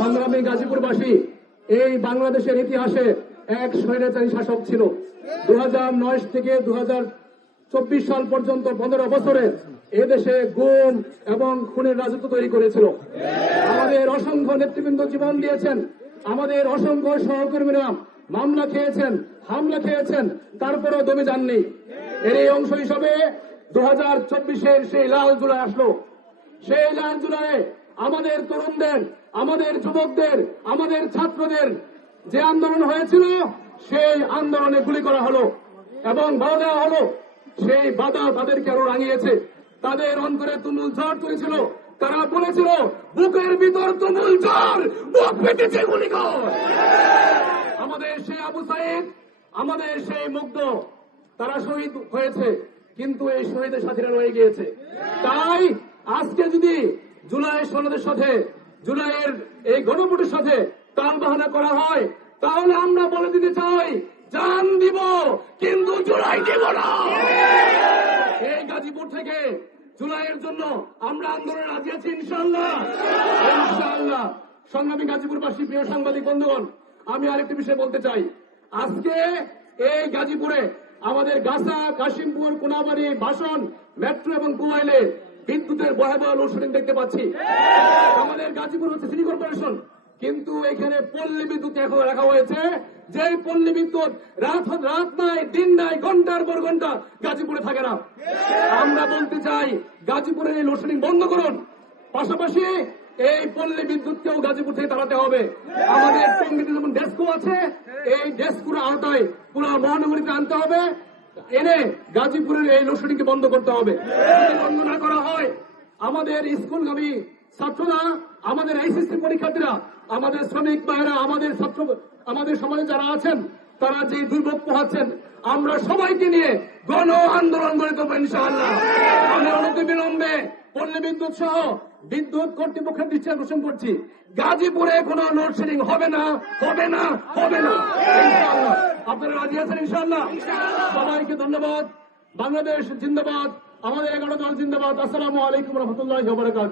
সংগ্রামী গাজীপুরবাসী, এই বাংলাদেশের ইতিহাসে এক স্বৈরাচারী শাসক ছিল। 2009 থেকে 2024 সাল পর্যন্ত 15 বছরে এদেশে গুম এবং খুনের রাজত্ব তৈরি করেছিল। আমাদের অসংখ্য নেতৃবৃন্দ জীবন দিয়েছেন, আমাদের অসংখ্য সহকর্মীরা মামলা খেয়েছেন, হামলা খেয়েছেন, তারপরেও দমে যাননি। এর এই অংশ হিসাবে 2024-এর সেই লাল জুলাই আসলো। সেই লাল জুলাইয়ে আমাদের তরুণদের, আমাদের যুবকদের, আমাদের ছাত্রদের যে আন্দোলন হয়েছিল, সেই আন্দোলনে গুলি করা হলো এবং বাধা দেওয়া হলো। সেই বাধা তাদেরকে আরো রাঙিয়েছে। তাদের অন্তরে তুমুল ঝড় তুলেছিল। তারা বলেছিল, বুকের ভিতর তুমুল ঝড়, বুক পেটেছে গুলি কর। আমাদের সেই আবু সাইদ, আমাদের সেই মুগ্ধ, তারা শহীদ হয়েছে, কিন্তু এই শহীদের সাথীরা রয়ে গিয়েছে। তাই আজকে যদি জুলাই সনদের সাথে, জুলাইয়ের এই গণভোটের সাথে তাল বাহানা করা হয়, তাহলে আমরা বলে দিতে চাই, জান দিব কিন্তু জুলাই দিব না। এই গাজীপুর থেকে জুলাইয়ের জন্য আমরা আন্দোলনে রাজি আছি ইনশাআল্লাহ। ইনশাআল্লাহ। সংগ্রামী গাজীপুরবাসী, প্রিয় সাংবাদিক বন্ধুগণ, আমি আরেকটি বিষয় বলতে চাই। আজকে এই গাজীপুরে আমাদের গাছা, কাশিমপুর, কোনাবাড়ি, বাসন, মেট্রো এবং কুয়াইলে বিদ্যুতের ভয়াবহ লোডশেডিং দেখতে পাচ্ছি। আমাদের গাজীপুর হচ্ছে সিটি কর্পোরেশন, কিন্তু এখানে পল্লী বিদ্যুৎ এখন রাখা হয়েছে। যে পল্লী বিদ্যুৎ রাত নাই, দিন নাই, ঘন্টার পর ঘন্টা গাজীপুরে থাকে না। আমরা বলতে চাই, গাজীপুরের এই লোডশেডিং বন্ধ করুন। পাশাপাশি এই পল্লী বিদ্যুৎকেও গাজীপুর থেকে তাড়াতে হবে। আমাদের টঙ্গীতে যেমন ডেস্কো আছে, এই ডেস্কোর আওতায় পুরো মহানগরীতে আনতে হবে, এনে গাজীপুরের এই লোডশেডিংকে বন্ধ করতে হবে। বন্ধ না করা হয়, আমাদের স্কুলগামী ছাত্ররা, আমাদের এইচএসসি পরীক্ষার্থীরা, আমাদের শ্রমিক ভাইয়েরা, আমাদের ছাত্র, আমাদের সমাজে যারা আছেন, তারা যে দুর্ভোগ পোহাচ্ছেন, আমরা সবাইকে নিয়ে গণ আন্দোলন গড়ে তুলব ইনশাআল্লাহ। আমি অনতিবিলম্বে পল্লী বিদ্যুৎ সহ বিদ্যুৎ কর্তৃপক্ষের দৃষ্টি আকর্ষণ করছি, গাজীপুরে কোনো লোডশেডিং হবে না, হবে না, হবে না ইনশাআল্লাহ। আপনারা রাজি আছেন ইনশাআল্লাহ? সবাইকে ধন্যবাদ। বাংলাদেশ জিন্দাবাদ, আমাদের 11 দল জিন্দাবাদ। আসসালামু আলাইকুম ওয়া রাহমাতুল্লাহি ওয়া বারাকাতুহু।